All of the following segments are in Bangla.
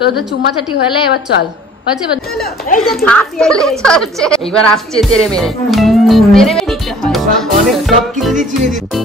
তোদের চুম্মাচাটি হলে এবার চল এইবার আসছে তেরে মেরে নিতে হয় অনেক সব কিছু দিয়ে চিনে দিতে।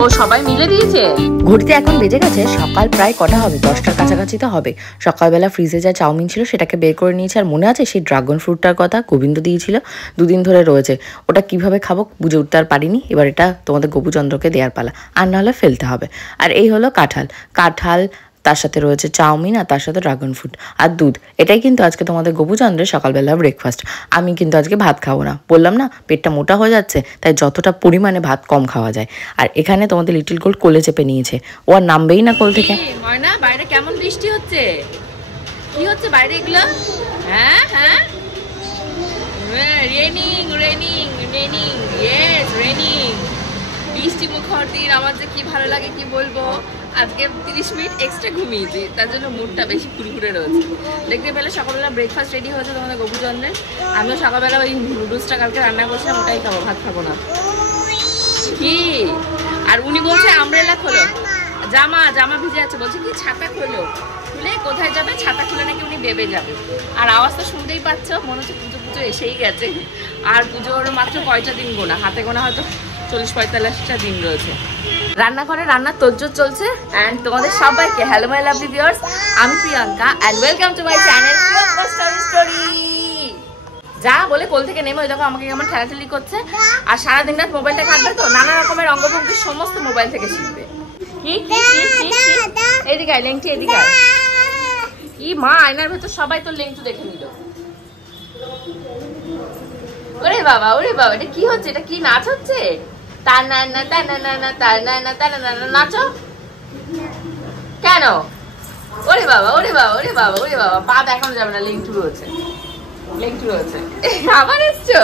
ও সবাই মিলে দিয়েছে। ঘুরতে এখন বেজে গেছে সকাল প্রায় কটা হবে, 10টার কাছাকাছি তো হবে। সকালবেলা ফ্রিজে যা চাউমিন ছিল সেটাকে বের করে নিয়েছে। আর মনে আছে সেই ড্রাগন ফ্রুটটার কথা গোবিন্দ দিয়েছিল, 2 দিন ধরে রয়েছে। ওটা কিভাবে খাবো বুঝে উঠতে আর পারিনি। এবার এটা তোমাদের গোপুচন্দ্রকে দেওয়ার পালা, আর নাহলে ফেলতে হবে। আর এই হলো কাঁঠাল, তার সাথে রয়েছে চাউমিন, আর তার সাথে ড্রাগন ফ্রুট আর দুধ। এটাই কিন্তু আজকে তোমাদের গোপুচন্দ্রের সকালবেলা ব্রেকফাস্ট। আমি কিন্তু আজকে ভাত খাবো না, বললাম না পেটটা মোটা হয়ে যাচ্ছে, তাই যতটা পরিমাণে ভাত কম খাওয়া যায়। আর এখানে তোমাদের লিটল গোল্ড কোলে চেপে নিয়েছে, ও আর নামবেই না কোল থেকে। ময়না বাইরে কেমন বৃষ্টি হচ্ছে, কি হচ্ছে বাইরে এগুলো? হ্যাঁ হ্যাঁ raining raining raining yes raining. বৃষ্টি মুখর দিন আমার যে কি ভালো লাগে কি বলবো। আজকে 30 মিনিট এক্সট্রা ঘুমিয়েছি, তার জন্য মুডটা বেশি ফুরফুরে রয়েছে। দেখতে পেলে সকালবেলা ব্রেকফাস্ট রেডি হয়েছে তোমাদের গোপুচন্দ্রের। আমিও সকালবেলা ওই নুডলসটা কালকে রান্না করছিলাম, ওটাই খাবো, ভাত খাবো না। কি আর উনি বলছে আমব্রেলা খোলো, জামা ভিজে আছে, বলছে কি ছাতা খোলো। খুলে কোথায় যাবে? ছাতা খুলে নাকি উনি বেবে যাবে। আর আওয়াজ তো শুনতেই পাচ্ছ, মনে হচ্ছে পুজো এসেই গেছে। আর পুজোর মাত্র কয়টা দিন গোনা, হাতে গোনা হয়তো 40-45টা দিন রয়েছে। রান্নাঘরে রান্নার তোড়জোড় চলছে। এন্ড তোমাদের সবাইকে হ্যালো মাই লাভলি ভিউয়ার্স, আমি Priyanka and welcome to my channel Priyanka story. যা বলে কোল থেকে নেমে ওই দেখো আমাকে কেমন ঠেলাঠেলি করছে। আর সারাদিন রাত মোবাইলটা ঘাটবে, তো নানা রকমের অঙ্গভঙ্গি সমস্ত মোবাইল থেকে শিখবে। এদিকে লেংটি এদিকে। কি মা আয়নার ভেতর সবাই তো লেংটু দেখে নিল। ওরে বাবা এটা কি হচ্ছে? এটা কি নাচ হচ্ছে? নাচো কেন? ওরে বাবা পা দেখানো যাবে না, লিংটু রয়েছে আবার এসছো।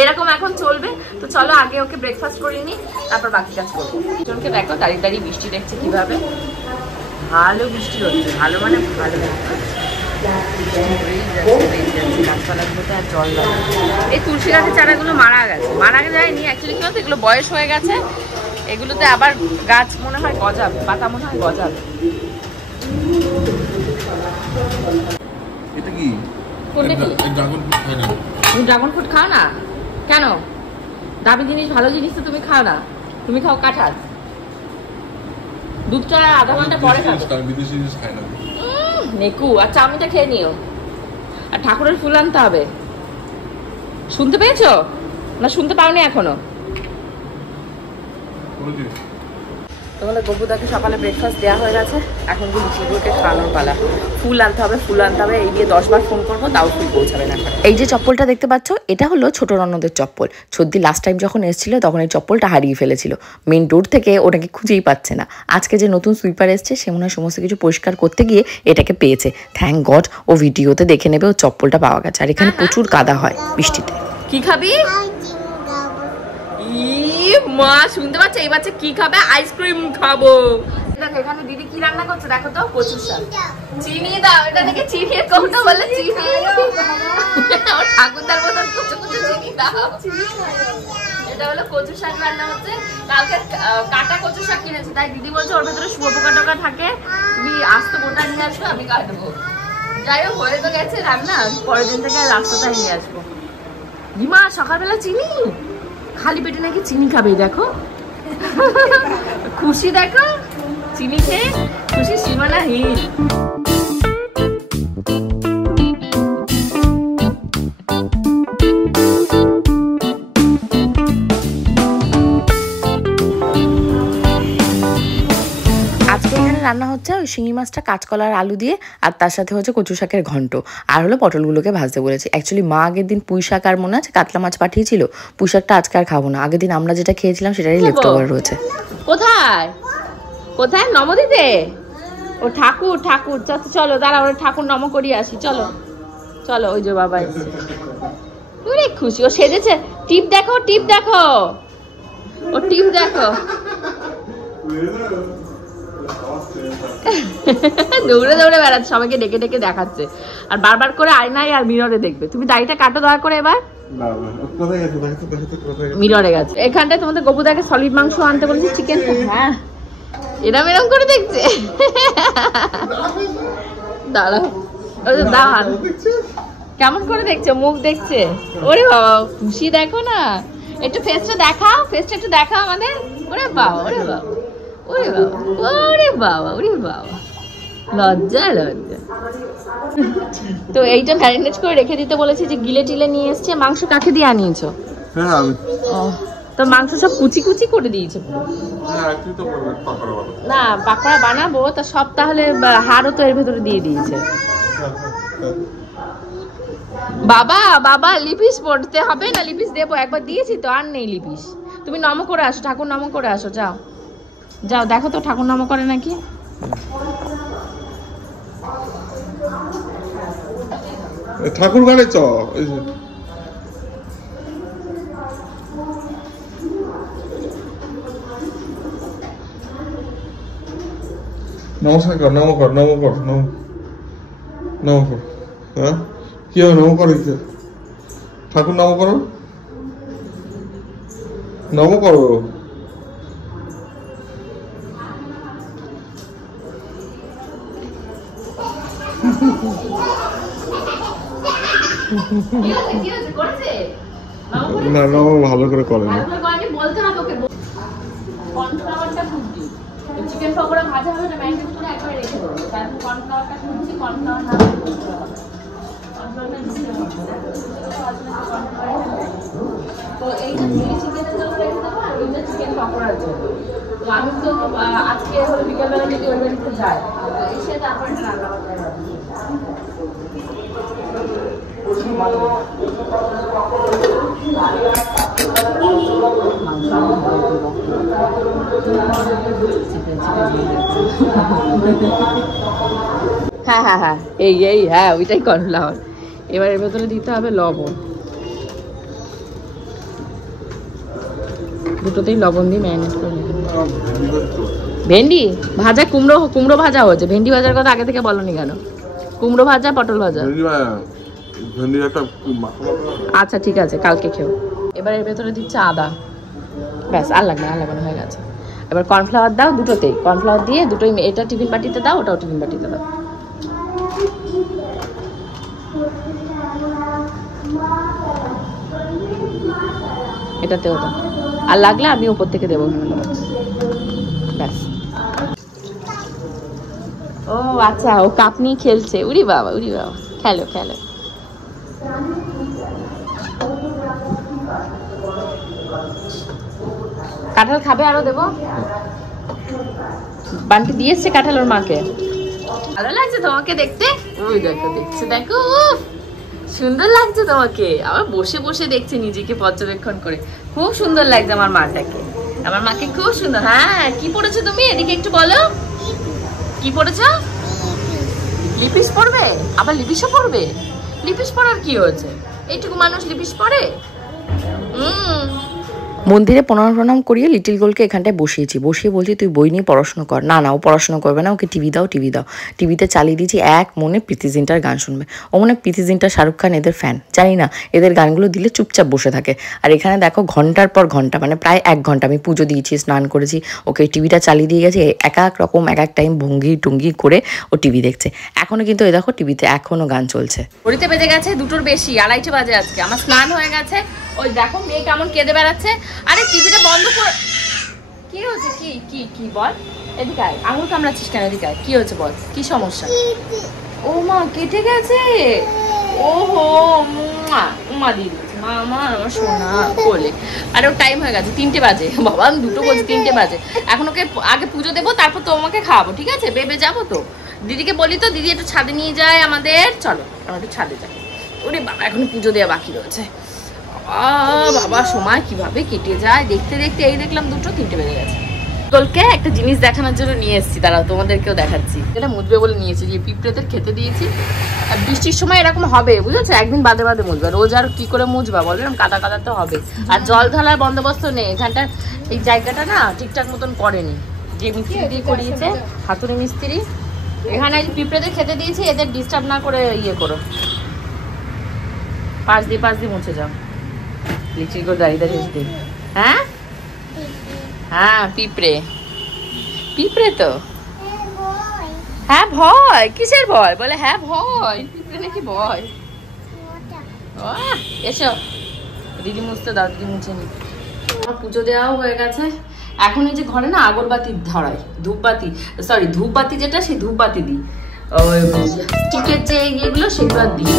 এরকম এখন চলবে। তো চলো আগে ওকে ব্রেকফাস্ট করে নি, তারপর বাকি কাজ করবো। জনকে দেখো দাঁড়িয়ে বৃষ্টি দেখছে কিভাবে। ভালো বৃষ্টি হচ্ছে, ভালো মানে ভালো। গাছপালাগুলোতে আর জল লাগে। এই তুলসী গাছের চারাগুলো মারা যায়নি অ্যাকচুয়ালি, কি বলতো এগুলো বয়স হয়ে গেছে। এগুলোতে আবার গাছ মনে হয় গজাবে, পাতা মনে হয় গজাবে। এটা কি? ড্রাগন ফ্রুট খাও না কেন? দামি জিনিস ভালো জিনিস তো তুমি খাও না, তুমি খাও কাঁঠাল। দুধটা আধা ঘন্টা পরে খাবে। নেকু আর চাউমিনটা খেয়ে নিও। আর ঠাকুরের ফুল আনতে হবে। শুনতে পেয়েছো না শুনতে পাওনি এখনো? তোমাদের গপুদাকে সকালে ব্রেকফাস্ট দেওয়া হয়ে গেছে। এখন কি লিচিগুলোকে খাওয়ানোর পালা। ফুল আনতে হবে এই দিয়ে 10 বার ফোন করবো, তাও ফুল পৌঁছাবে না। এই যে চপ্পলটা দেখতে পাচ্ছ, এটা হলো ছোট ননদের চপ্পল। সর্দি লাস্ট টাইম যখন এসেছিল তখন এই চপ্পলটা হারিয়ে ফেলেছিল। মেন ডোর থেকে ওটাকে খুঁজেই পাচ্ছে না। আজকে যে নতুন সুইপার এসছে সে মনে হয় সমস্ত কিছু পরিষ্কার করতে গিয়ে এটাকে পেয়েছে। থ্যাংক গড, ও ভিডিওতে দেখে নেবে ও চপ্পলটা পাওয়া গেছে। আর এখানে প্রচুর কাদা হয় বৃষ্টিতে। কি খাবি? মা শুনতে পাচ্ছে এই বাচ্চা কি খাবে? আইসক্রিম খাবো। দেখো এখানে দিদি কি রান্না করছে দেখো তো, কচুর শাক। চিনি দাও, এটা থেকে চিনির কৌটো বলে চিনি। আমার ঠাকুরদার মতন কুচু চিনি দাও। এটা হলো কচু শাক রান্না হচ্ছে। কালকে কাটা কচু শাক কিনেছি, তাই দিদি বলছে ওর ভেতরে শুয়োপোকা টোকা থাকে, তুমি আস্ত গোটা নিয়ে আসবে, আমি কাটবো। যাই হোক হয়ে তো গেছে রান্না, পরের দিন থেকে রাস্তাটাই নিয়ে আসবো। মা সকালবেলা চিনি, খালি পেটে নাকি চিনি খাবে। দেখো খুশি, দেখো চিনি খেয়ে খুশি সীমানাহীন। রান্না হচ্ছে ওই শিঙি মাছটা কাঁচকলার আলু দিয়ে, আর তার সাথে হচ্ছে কচু শাকের ঘন্ট, আর হলো পটলগুলোকে ভাজতে বলেছি। অ্যাকচুয়ালি মা আগের দিন পুঁই শাক আর মনে আছে কাতলা মাছ পাঠিয়েছিল, পুঁই শাকটা আজকে আর খাবো না। আগের দিন আমরা যেটা খেয়েছিলাম সেটারই লেফট ওভার রয়েছে। কোথায় নম দিতে? ও ঠাকুর চলো দাঁড়া, ওরা ঠাকুর নম করিয়ে আসি। চলো ওই যে বাবা এসেছে, খুশি ও সেজেছে। টিপ দেখো ও টিপ দেখো। দৌড়ে বেড়াচ্ছে, সবাইকে ডেকে দেখাচ্ছে, আর বারবার করে আয়নায় আর মিররে দেখবে। তুমি দাড়িটা কাটো দয়া করে এবার। মিররে গেছে। এখানটায় তোমাদের গপুদাকে সলিড মাংস আনতে বলেছি, চিকেন। হ্যাঁ এরম এরম করে দেখছে। দাঁড়াও, দাঁড়ান, কেমন করে দেখছে, মুখ দেখছে। ওরে বাবা খুশি দেখো না, একটু ফেসটা দেখাও, ফেসটা একটু দেখাও আমাদের। ওরে বাবা, ওরে বাবা, ওরে বাবা, ওরে বাবা, ওরে বাবা, লজ্জা লজ্জা। তো এইটা ম্যারিনেট করে রেখে দিতে বলেছি, যে গিলে টিলে নিয়ে এসছে। মাংস কাকে দিয়ে আনিয়েছো? তো মাংস সব কুচি কুচি করে দিয়েছে না, পাকোড়া বানাবো তা সব, তাহলে হাড়ও তো এর ভেতরে দিয়ে দিয়েছে। বাবা বাবা লিপিস পড়তে হবে না, লিপিস দেবো, একবার দিয়েছি তো, আর নেই লিপিস। তুমি নম করে আসো, ঠাকুর নম করে আসো, যাও যাও, দেখো তো ঠাকুর নম করে নাকি। ঠাকুর ঘরে চ, নমস্কার কর, নম কর, নম কর, নম কর। হ্যাঁ কি হবে, নম করো, ঠাকুর নম করো, নম করো। না না ভালো করে করে না। চিকেন পকোড়া ভাজা হবে না, ম্যারিনেট করে একবারে রেখে দেবো, তারপর কর্নফ্লাওয়ারটা খুঁজছি, কর্নফ্লাওয়ার না তো এইটা চিলি চিকেনের জন্য রেখে দেবো, আর এইটা চিকেন পকোড়ার জন্য। তো আমি তো আজকে হলো বিকেলবেলা যদি ওই বাড়িতে যাই, এসে তারপরে রান্না বান্না হ্যাঁ হ্যাঁ হ্যাঁ, এই হ্যাঁ ওইটাই কর্নফ্লাওয়ার। এবার এর ভেতরে দিতে হবে লবণ, দুটোতেই লবণ দিয়ে ম্যারিনেট করে। ভেন্ডি ভাজা, কুমড়ো ভাজা হয়েছে, ভেন্ডি ভাজার কথা আগে থেকে বলনি কেন? কুমড়ো ভাজা, পটল ভাজা। আচ্ছা ঠিক আছে, কালকে খেও। এবার এর ভেতরে দিচ্ছে আদা, ব্যাস, আর লাগবে না, হয়ে গেছে। এবার কর্নফ্লাওয়ার দাও দুটোতেই, কর্নফ্লাওয়ার দিয়ে দুটোই, এটা টিফিন বাটিতে দাও, ওটাও টিফিন বাটিতে দাও। এটাতেও দাও, আর লাগলে আমি উপর থেকে দেবো। ব্যাস। ও আচ্ছা, ও কাপ নিয়ে খেলছে। উড়ি বাবা, উড়ি বাবা, খেলো খেলো। কাঁঠাল খাবে? আরো দেবো? বান্টি দিয়েছে কাঁঠাল ওর মাকে। ভালো লাগছে তোমাকে দেখতে? ওই দেখো, দেখছে, দেখো সুন্দর লাগছে তোমাকে। আবার বসে বসে দেখছে নিজেকে পর্যবেক্ষণ করে, খুব সুন্দর লাগছে আমার মাটাকে, আমার মাকে খুব সুন্দর। হ্যাঁ, কি পড়েছো তুমি? এদিকে একটু বলো, কি পড়েছো? লিপিস পড়বে? আবার লিপিসও পড়বে? লিপিস পড়ার কি হয়েছে? এইটুকু মানুষ লিপিস পড়ে? মন্দিরে প্রণাম করিয়ে লিটিল গোলকে এখানটায় বসিয়ে বলছি তুই বই নিয়ে পড়াশোনা কর। না ও পড়াশোনা করবে না, ওকে টিভি দাও। টিভিতে চালিয়ে দিয়েছি, এক মনে প্রীতি জিন্টার গান শুনবে। ও মনে প্রীতি জিন্টা, শাহরুখ খান এদের ফ্যান, জানি না, এদের গানগুলো দিলে চুপচাপ বসে থাকে। আর এখানে দেখো ঘন্টার পর ঘন্টা, মানে প্রায় 1 ঘন্টা আমি পুজো দিয়েছি, স্নান করেছি, ওকে টিভিটা চালিয়ে দিয়ে গেছি। এক রকম এক টাইম ভঙ্গি টুঙ্গি করে ও টিভি দেখছে। এখনো কিন্তু এই দেখো টিভিতে এখনো গান চলছে। ঘড়িতে বেজে গেছে 2টোর বেশি, 2:30 বাজে আজকে। আমার স্নান হয়ে গেছে, ওই দেখো মেয়ে কেমন কেঁদে বেড়াচ্ছে। আরে টিভিটা বন্ধ কর। কি হয়েছে? কি বল, এদিকে আয়। আঙুল কামড়াচ্ছিস কেন? এদিকে আয়, কি হয়েছে বল, কি সমস্যা? ও মা, কেটে গেছে। ওহো, মা দিয়ে দিচ্ছে, মা আমার সোনা বলে। আর ওর টাইম হয়ে গেছে, 3টে বাজে। বাবা আমি 2টো বলছি, 3টে বাজে। এখন ওকে আগে পুজো দেবো, তারপর তোমাকে খাওয়াবো, ঠিক আছে? বেবে যাবো তো, দিদিকে বলি তো, দিদি একটু ছাদে নিয়ে যায় আমাদের। চলো আমরা একটু ছাদে যাই। ওরে বাবা, এখন পুজো দেওয়া বাকি রয়েছে। বাবা সময় কিভাবে কেটে যায় দেখতে দেখতে। এই দেখলাম 2টো, 3টে বেজে গেছে। তোলকে একটা জিনিস দেখানোর জন্য নিয়ে এসেছি, দাঁড়াও তোমাদেরকেও দেখাচ্ছি। এটা মুজবে বলে নিয়েছি, যে পিঁপড়েদের খেতে দিয়েছি। আর বৃষ্টির সময় এরকম হবে, বুঝেছো? একদিন বাদে বাদে মুজবা, রোজ আর কি করে মুজবা বলো? কাদা কাদা তো হবে। আর জল ঢালার বন্দোবস্ত নেই এখানটা, এই জায়গাটা না ঠিকঠাক মতন করেনি। যে মিস্ত্রি দিয়ে করিয়েছে, হাতুড়ি মিস্ত্রি, এখানে পিঁপড়েদের খেতে দিয়েছি, এদের ডিস্টার্ব না করে ইয়ে করো, পাশ দিয়ে মুছে যাও। লিচি করে দাঁড়িয়ে দাঁড়িয়ে। হ্যাঁ হ্যাঁ, পিঁপড়ে পিঁপড়ে তো। হ্যাঁ ভয়, কিসের ভয়? বলে হ্যাঁ ভয়, পিঁপড়ে নাকি ভয়। এসো দিদি মুছতে দাও, দিদি মুছে নি। আমার পুজো দেওয়াও হয়ে গেছে। এখন এই যে ঘরে না আগরবাতি ধরাই, ধূপবাতি, সরি ধূপবাতি যেটা, সেই ধূপবাতি দিই। ওই টিকের যে এগুলো সেগুলো দিই।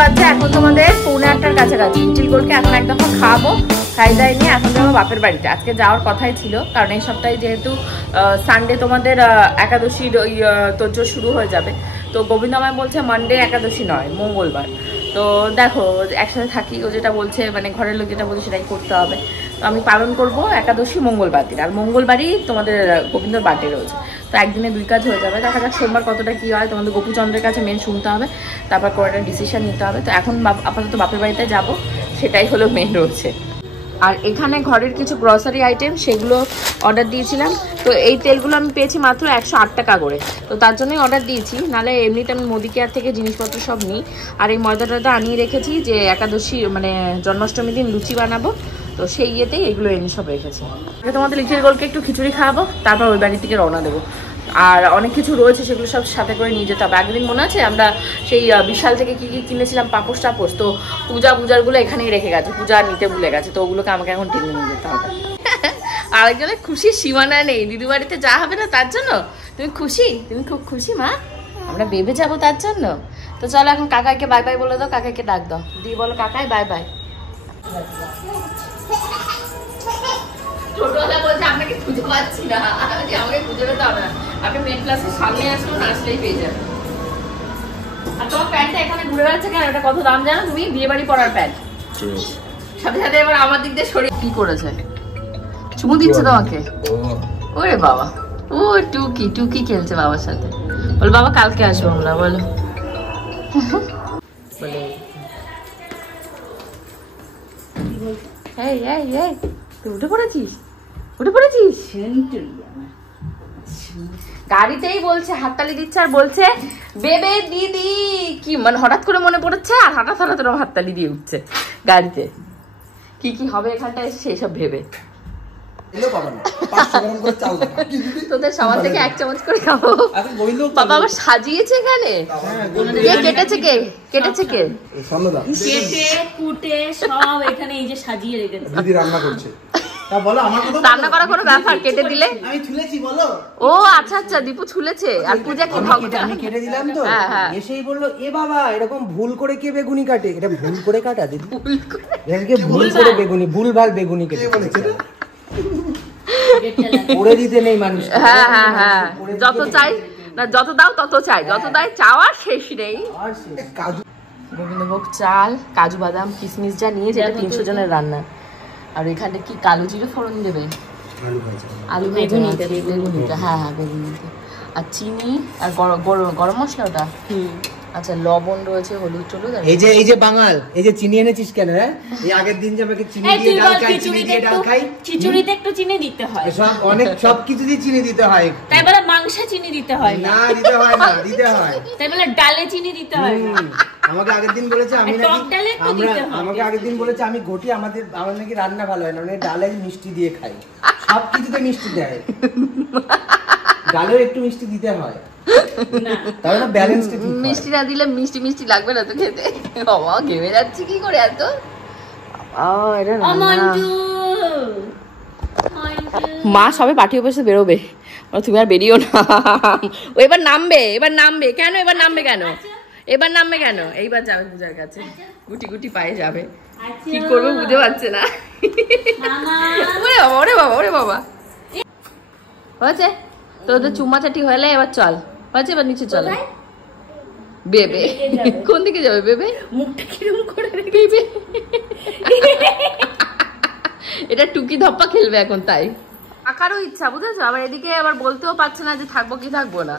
বাচ্চা এখন তোমাদের 7:45-র কাছাকাছি। লিটিল গোলকে এখন একদম খাওয়াবো, খাই দাই নিয়ে এখন যাবো বাপের বাড়িতে। আজকে যাওয়ার কথাই ছিল, কারণ এই সপ্তাহে যেহেতু সানডে তোমাদের একাদশীর ওই তোজো শুরু হয়ে যাবে। তো গোবিন্দমায় বলছে মানডে একাদশী নয়, মঙ্গলবার। তো দেখো একসাথে থাকি, ও যেটা বলছে মানে ঘরের লোক যেটা বলছে সেটাই করতে হবে। তো আমি পালন করব একাদশী মঙ্গলবার দিন, আর মঙ্গলবারই তোমাদের গোবিন্দর বার্থডে রয়েছে। তো একদিনে 2 কাজ হয়ে যাবে। দেখা যাক সোমবার কতটা কী হয়, তোমাদের গোপুচন্দ্রের কাছে মেন শুনতে হবে, তারপর করে একটা ডিসিশন নিতে হবে। তো এখন আপাতত বাপের বাড়িতে যাব, সেটাই হলো মেন রয়েছে। আর এখানে ঘরের কিছু গ্রসারি আইটেম সেগুলো অর্ডার দিয়েছিলাম। তো এই তেলগুলো আমি পেয়েছি মাত্র 108 টাকা করে, তো তার জন্যই অর্ডার দিয়েছি। নাহলে এমনিতে আমি মুদি কেয়ার থেকে জিনিসপত্র সব নিই। আর এই ময়দাটা আনিয়ে রেখেছি যে একাদশী মানে জন্মাষ্টমীর দিন লুচি বানাবো, তো সেই ইয়েতেই এগুলো এনে সব রেখেছি। তোমাদের লিটিল গোলকে একটু খিচুড়ি খাওয়াবো, তারপর ওই বাড়ি থেকে রওনা দেবো। আর অনেক কিছু রয়েছে, সেগুলো সব সাথে করে নিয়ে যেতে হবে। একদিন মনে আছে আমরা সেই বিশাল থেকে কি কি কিনেছিলাম, পাপোশ টাপোশ, তো পূজাগুলো এখানেই রেখে গেছে, পূজা নিতে ভুলে গেছে। তো ওগুলোকে আমাকে এখন টেনে নিয়ে যেতে হবে। আরেকজনের খুশির সীমানা নেই, দিদি বাড়িতে যা হবে না তার জন্য। তুমি খুশি? তুমি খুব খুশি মা? আমরা বেবে যাবো তার জন্য। তো চলো এখন কাকাইকে বাই বাই বলে দাও, কাকাইকে ডাক দাও, দিয়ে বলো কাকাই বাই বাই। ছোটবেলা বলছে আপনাকে খুঁজে পাচ্ছি না, আমাকে খুঁজে পেতে হবে না, আপনি মেন ক্লাসের সামনে আসুন, আসলেই পেয়ে যাবেন। আর তোমার প্যান্টটা এখানে ঘুরে বেড়াচ্ছে কেন? এটা কত দাম জানো তুমি? বিয়ে বাড়ি পরার প্যান্ট। সাথে সাথে এবার আমার দিক দিয়ে সরিয়ে কি করেছে, চুমু দিচ্ছে তোমাকে? ওরে বাবা, ও টুকি খেলছে বাবার সাথে। বল বাবা কালকে আসবো আমরা, বলো বলে। এই এই এই তুই উঠে পড়েছিস? উঠে পড়েছিস? গাড়িতেই বলছে, হাততালি দিচ্ছে আর বলছে বেবে দিদি, কি মানে হঠাৎ করে মনে পড়েছে আর হঠাৎ ওরকম হাততালি দিয়ে উঠছে গাড়িতে। কি কি হবে এখানটায় এসে সেই সব ভেবে। তোদের সবার থেকে 1 চামচ করে খাবো। বাবা আবার সাজিয়েছে এখানে, কেটেছে কে? কেটেছে কে? কেটে কুটে সব এখানে এই যে সাজিয়ে রেখেছে। দিদি রান্না করছে। তা বলো আমার কথা, রান্না করা কোনো ব্যাপার? কেটে দিলে আমি ছুলেছি বলো। ও আচ্ছা আচ্ছা, দীপু ছুলেছে। আর পূজা কি আমি কেটে দিলাম তো, হ্যাঁ। এসেই বললো এ বাবা এরকম ভুল করে কে বেগুনি কাটে? এটা ভুল করে কাটা দিদি, ভুল করে বেগুনি, ভুলভাল বেগুনি কেটে বলেছে করে দিতে নেই মানুষ। হ্যাঁ হ্যাঁ হ্যাঁ, যত চাই না, যত দাও তত চাই, যত দায় চাওয়ার শেষ নেই। গোবিন্দভোগ চাল, কাজু বাদাম কিশমিশ যা নিয়ে, যেটা 300 জনের রান্না। আর এখানে কি কালো জিরে ফোড়ন দেবে, আলু বেগুনিটা, হ্যাঁ হ্যাঁ বেগুনিটা, আর চিনি আর গরম মশলা ওটা। আচ্ছা লবণ রয়েছে, হলুদ টলুদ। এই যে বাঙাল, এই যে চিনি এনেছিস কেন? হ্যাঁ এই আগের দিন যে আমাকে চিনি দিয়ে ডাল খাই, চিনি দিয়ে ডাল খাই। খিচুড়িতে একটু চিনি দিতে হয়, সব কিছু দিয়ে চিনি দিতে হয়। তাই বলে মাংসে চিনি দিতে হয় না? দিতে হয় না, দিতে হয়। তাই বলে ডালে চিনি দিতে হয়। আমাকে আগের দিন বলেছে আমি টক ডালে একটু দিতে হয়। আমাকে আগের দিন বলেছে আমি ঘটি, আমার নাকি রান্না ভালো হয় না, মানে ডালে মিষ্টি দিয়ে খাই। সব কিছুতে মিষ্টি দেয়, ডালেও একটু মিষ্টি দিতে হয়, তাহলে ব্যালেন্সটা ঠিক হয়। মিষ্টি না দিলে মিষ্টি লাগবে না তো খেতে। বাবা ঘেমে যাচ্ছে কি করে এত। মা সবে পাঠিয়ে বসে বেরোবে, তুমি আর বেরিও না। ও এবার নামবে কেন? এবার নামবে কেন? এইবার যাবে পূজার কাছে, গুটি পায়ে যাবে। কি করবে বুঝতে পারছে না। ওরে বাবা হয়েছে তোদের চুম্মাচাটি হলে, এবার চল হয়েছে, এবার নিচে চল। বেবে কোন দিকে যাবে? বেবে মুখটা কিরকম করে বেবে এটা টুকি ধপ্পা খেলবে এখন, তাই কাকারও ইচ্ছা বুঝেছো। আবার এদিকে আবার বলতেও পারছে না যে থাকবো কি থাকবো না।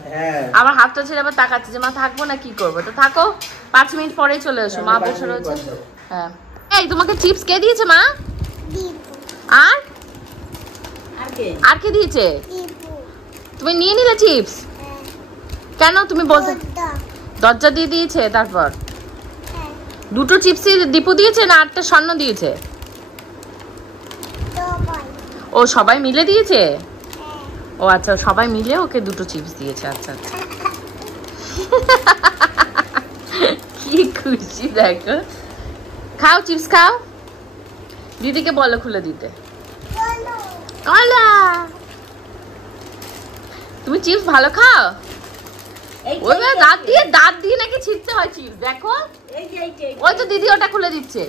আবার হাতটা ছেড়ে আবার তাকাচ্ছে যে মা থাকবো না, কি করবো? তো থাকো, 5 মিনিট পরেই চলে এসো। মা বসে রয়েছে। হ্যাঁ এই তোমাকে চিপস কে দিয়েছে মা? আর কে দিয়েছে? তুমি নিয়ে নিলে চিপস? কেন তুমি বলতে দরজা দিয়ে দিয়েছে? তারপর দুটো চিপসই দীপু দিয়েছে না আটটা স্বর্ণ দিয়েছে? ও সবাই মিলে দিয়েছে? ও আচ্ছা, সবাই মিলে ওকে দুটো চিপস দিয়েছে। আচ্ছা আচ্ছা, কি খুশি দেখো। খাও চিপস খাও, দিদিকে বলো খুলে দিতে। কলা, তুমি চিপস ভালো খাও? ওই দাঁত দিয়ে নাকি ছিটতে হয় চিপস, দেখো। ওই তো দিদি ওটা খুলে দিচ্ছে।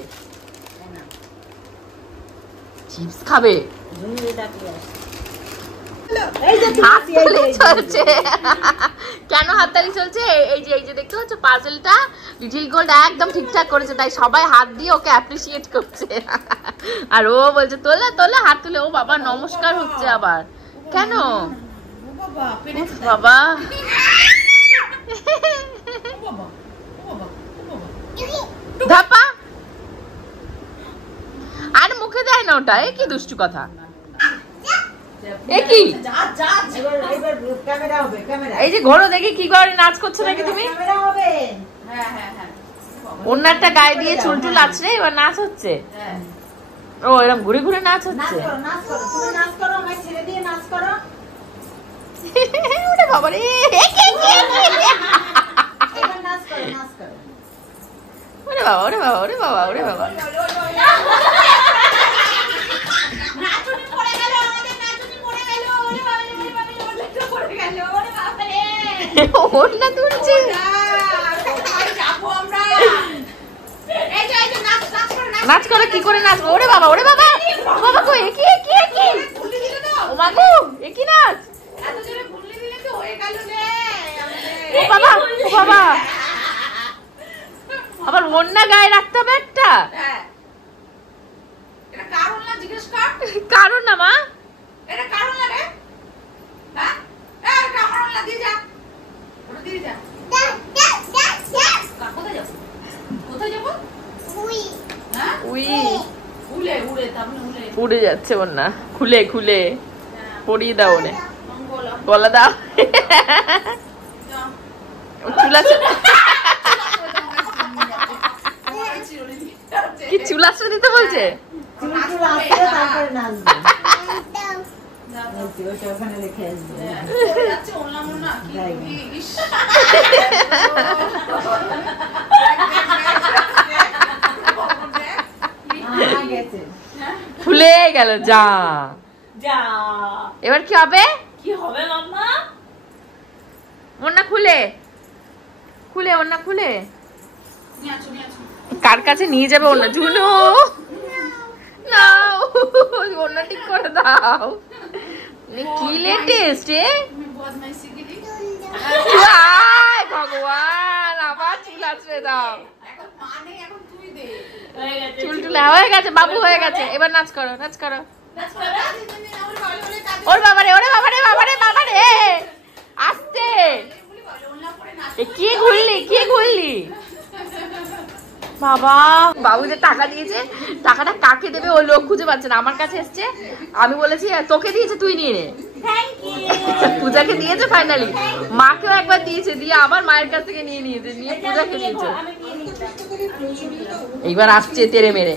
চিপস খাবে? চলছে কেন হাততালি চলছে? এই যে দেখতে পাচ্ছ পাজলটা লিটল গোল্ড একদম ঠিকঠাক করেছে, তাই সবাই হাত দিয়ে ওকে অ্যাপ্রিসিয়েট করছে। আর ও বলছে তোলে তোলে, হাত তুলে। ও বাবা নমস্কার হচ্ছে আবার, কেন বাবা? ধাপা, আর মুখে দেয় না ওটা। এ কি দুষ্টু কথা, কি এই যে ঘোরো দেখি কি করে নাচ করছো নাকি তুমি? অন্যটা গায়ে দিয়ে চুল টুল আছড়ে এবার নাচ হচ্ছে। ও এরকম ঘুরে ঘুরে নাচ হচ্ছে। ওরে বাবা রে, ওরে বাবা ওরে বাবা ওরে বাবা ওরে বাবা। ওড়না তুলছে, নাচ করে কি করে নাচবো? ওরে বাবা ওরে বাবা, বাবা কই কি কি কি ও মাগো, এ কি নাচ? ও বাবা ও বাবা, আবার ওড়না গায়ে রাখতে হবে একটা। কারণ না মা, এটা কারণ না রে। হ্যাঁ দিয়ে যা, ওটা দিয়ে যা। কোথায় যাব? কোথায় যাব? উই, হ্যাঁ উই, উড়ে উড়ে তারপরে উড়ে যাচ্ছে ওড়না খুলে খুলে। পরিয়ে দাও ওরে, গলা দাও। চুলা কি চুলা দিতে বলছে? ফুলে গেল যা। এবার কি হবে? কি হবে মাম্মা? ওড়না খুলে খুলে, ওড়না খুলে কার কাছে নিয়ে যাবে ওড়না? ঝুনু নাও, ওড়না ঠিক করে দাও। কি লেটেস্ট এ ভগবান, আবার চুল আছড়ে দাও। চুল টুলা হয়ে গেছে, বাবু হয়ে গেছে। এবার নাচ করো, নাচ করো। ওর বাবারে ওরে বাবারে বাবারে বাবারে, আস্তে। কি ঘুরলি কি ঘুরলি বাবা? বাবু যে টাকা দিয়েছে, টাকাটা কাকে দেবে ও লোক খুঁজে পাচ্ছে না। আমার কাছে এসছে, আমি বলেছি তোকে দিয়েছে তুই নিয়ে নে। পূজাকে দিয়েছে ফাইনালি, মাকেও একবার দিয়েছে, দিয়ে আবার মায়ের কাছ থেকে নিয়ে নিয়েছে, নিয়ে পূজাকে দিয়েছে। এইবার আসছে তেরে মেরে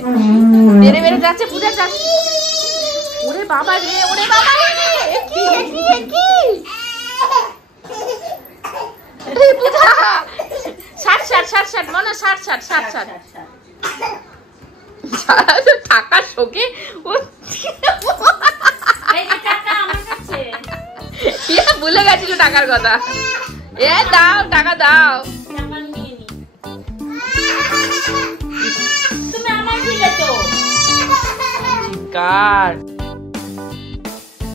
যাচ্ছে, পূজা যাচ্ছে। ওরে বাবা রে, ওরে বাবা রে, কি কি কি পূজা, 60 মনে 60 টাকা শোকে ভুলে গেছিল টাকার কথা। এ দাও টাকা দাও। তুমি আমার দিলে তো কার